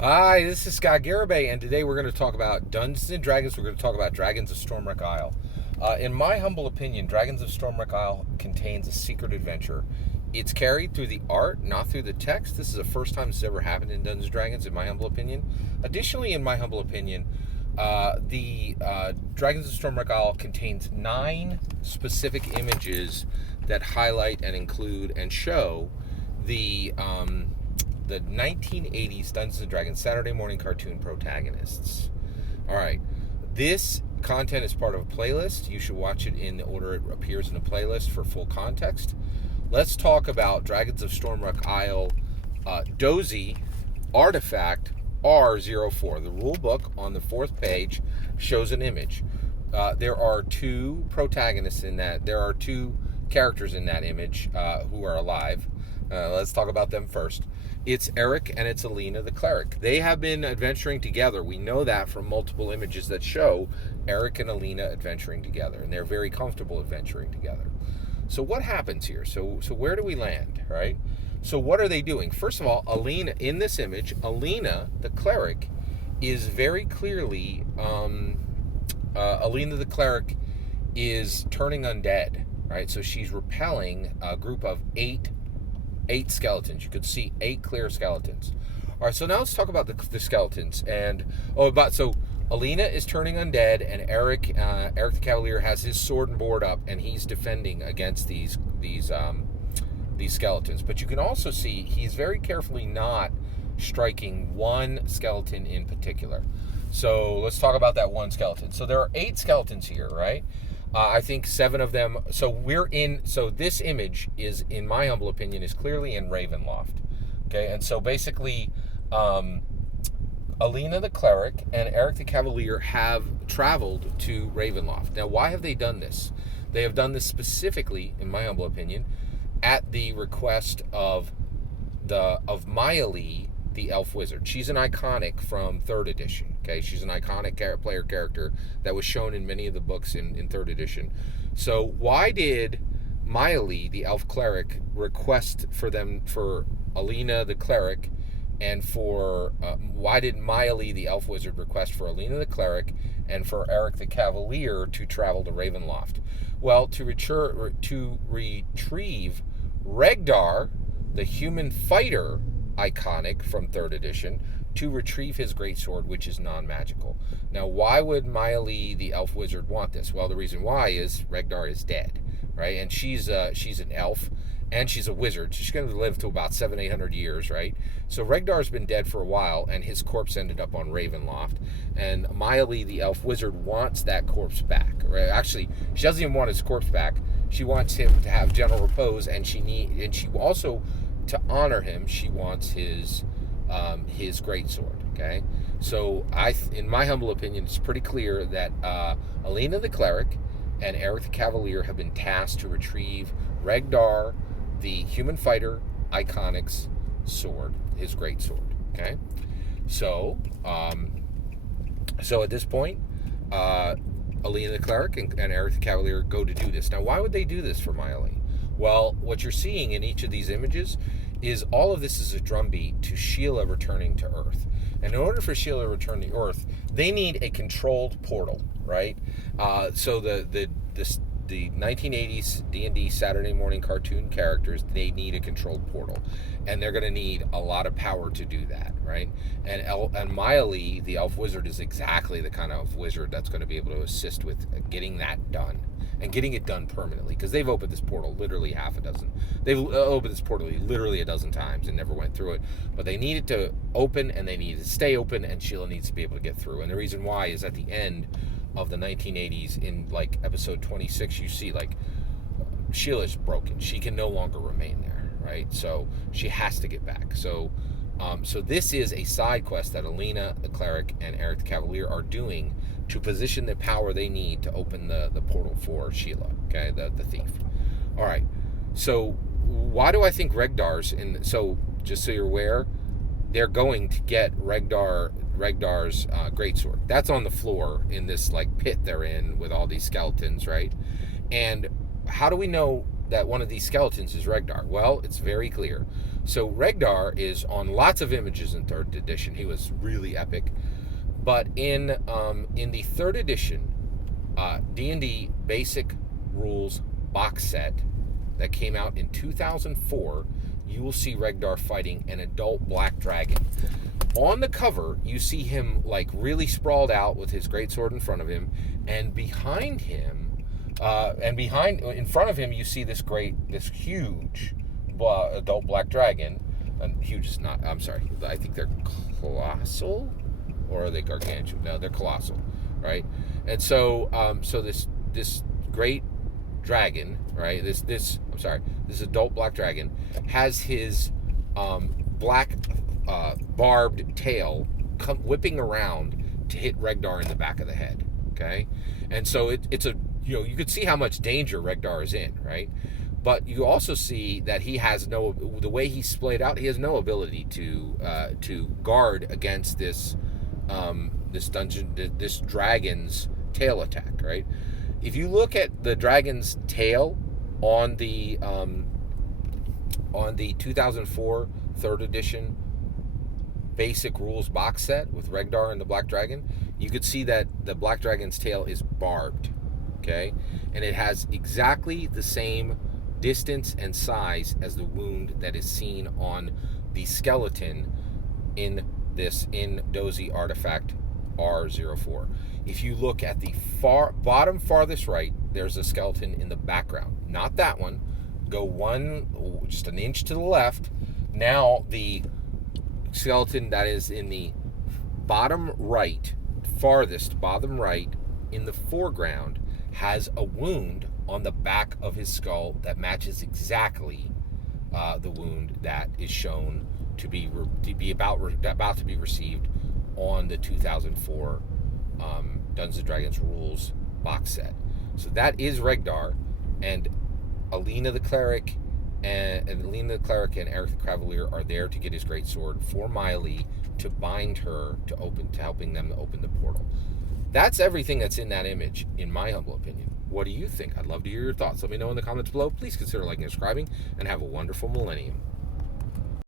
Hi, this is Scott Garibay, and today we're going to talk about Dungeons and Dragons. We're going to talk about Dragons of Stormwreck Isle. In my humble opinion, Dragons of Stormwreck Isle contains a secret adventure. It's carried through the art, not through the text. This is the first time this has ever happened in Dungeons and Dragons, in my humble opinion. Additionally, in my humble opinion, the Dragons of Stormwreck Isle contains 9 specific images that highlight and include and show the 1980s Dungeons and Dragons Saturday morning cartoon protagonists. All right, this content is part of a playlist. You should watch it in the order it appears in the playlist for full context. Let's talk about Dragons of Stormwreck Isle DOSI Artifact R04. The rule book on the 4th page shows an image. There are 2 protagonists in that. There are 2 characters in that image who are alive. Let's talk about them first. It's Eric and it's Alina the cleric. They have been adventuring together. We know that from multiple images that show Eric and Alina adventuring together, and they're very comfortable adventuring together. So what happens here? So where do we land, right? So what are they doing? First of all, Alina, in this image, Alina the cleric is very clearly, Alina the cleric is turning undead, right? So she's repelling a group of 8 skeletons. You could see 8 clear skeletons. All right, so now let's talk about the skeletons. And so Alina is turning undead, and Eric the Cavalier has his sword and board up, and he's defending against these skeletons. But you can also see he's very carefully not striking one skeleton in particular. So let's talk about that one skeleton. So there are 8 skeletons here, right? I think 7 of them. So this image is, in my humble opinion, is clearly in Ravenloft. Okay, and so basically, Alina the cleric and Eric the Cavalier have traveled to Ravenloft. Now, why have they done this? They have done this specifically, in my humble opinion, at the request of Miley, the elf wizard. She's an iconic from 3rd edition. Okay, she's an iconic player character that was shown in many of the books in 3rd edition. So why did Miley, the elf cleric, request for Alina the cleric, and why did Miley, the elf wizard, request for Alina the cleric and for Eric the Cavalier to travel to Ravenloft? Well, to retrieve Regdar, the human fighter iconic from 3rd edition, to retrieve his greatsword, which is non-magical. Now, why would Miley, the elf wizard, want this? Well, the reason why is Regdar is dead, right? And she's an elf, and she's a wizard. She's going to live to about 700-800 years, right? So Regdar's been dead for a while, and his corpse ended up on Ravenloft. And Miley, the elf wizard, wants that corpse back. Right? Actually, she doesn't even want his corpse back. She wants him to have gentle repose, and she also, to honor him, she wants his greatsword. Okay, so in my humble opinion, it's pretty clear that Alina the cleric and Eric the Cavalier have been tasked to retrieve Regdar, the human fighter iconic's sword, his greatsword. Okay, so at this point, Alina the cleric and Eric the Cavalier go to do this. Now, why would they do this for Miley? Well, what you're seeing in each of these images is all of this is a drumbeat to Sheila returning to Earth. And in order for Sheila to return to Earth, they need a controlled portal, right? So the 1980s D&D Saturday morning cartoon characters, they need a controlled portal. And they're going to need a lot of power to do that, right? And Miley, the elf wizard, is exactly the kind of wizard that's going to be able to assist with getting that done. And getting it done permanently, because they've opened this portal literally They've opened this portal literally a dozen times and never went through it. But they need it to open, and they need it to stay open, and Sheila needs to be able to get through. And the reason why is at the end of the 1980s, in like episode 26, you see like Sheila's broken. She can no longer remain there, right? So she has to get back. So this is a side quest that Alina the cleric and Eric the Cavalier are doing to position the power they need to open the portal for Sheila, okay, the thief. All right, so why do I think Regdar's in? So just so you're aware, they're going to get Regdar's greatsword. That's on the floor in this like pit they're in with all these skeletons, right? And how do we know that one of these skeletons is Regdar? Well, it's very clear. So Regdar is on lots of images in 3rd edition. He was really epic. But in the 3rd edition D&D Basic Rules box set that came out in 2004, you will see Regdar fighting an adult black dragon. On the cover, you see him like really sprawled out with his greatsword in front of him, and behind him, in front of him, you see this huge adult black dragon. And huge is not. I'm sorry. I think they're colossal, or are they gargantuan? No, they're colossal, right? And so, this great dragon, right? This adult black dragon has his black barbed tail whipping around to hit Regdar in the back of the head. Okay, and so it's a, you could see how much danger Regdar is in, right? But you also see that he has the way he's splayed out, he has no ability to guard against this dragon's tail attack, right? If you look at the dragon's tail on the 2004 3rd edition Basic Rules box set with Regdar and the Black Dragon, you could see that the Black Dragon's tail is barbed, okay? And it has exactly the same distance and size as the wound that is seen on the skeleton in DOSI artifact R04. If you look at the bottom farthest right, there's a skeleton in the background. Not that one. Go just an inch to the left. Now the skeleton that is in the farthest bottom right in the foreground has a wound on the back of his skull that matches exactly the wound that is shown to be about to be received on the 2004 Dungeons & Dragons Rules box set. So that is Regdar, and Alina the Cleric and Eric the Cavalier are there to get his greatsword for Miley to bind her to helping them to open the portal. That's everything that's in that image, in my humble opinion. What do you think? I'd love to hear your thoughts. Let me know in the comments below. Please consider liking and subscribing, and have a wonderful millennium.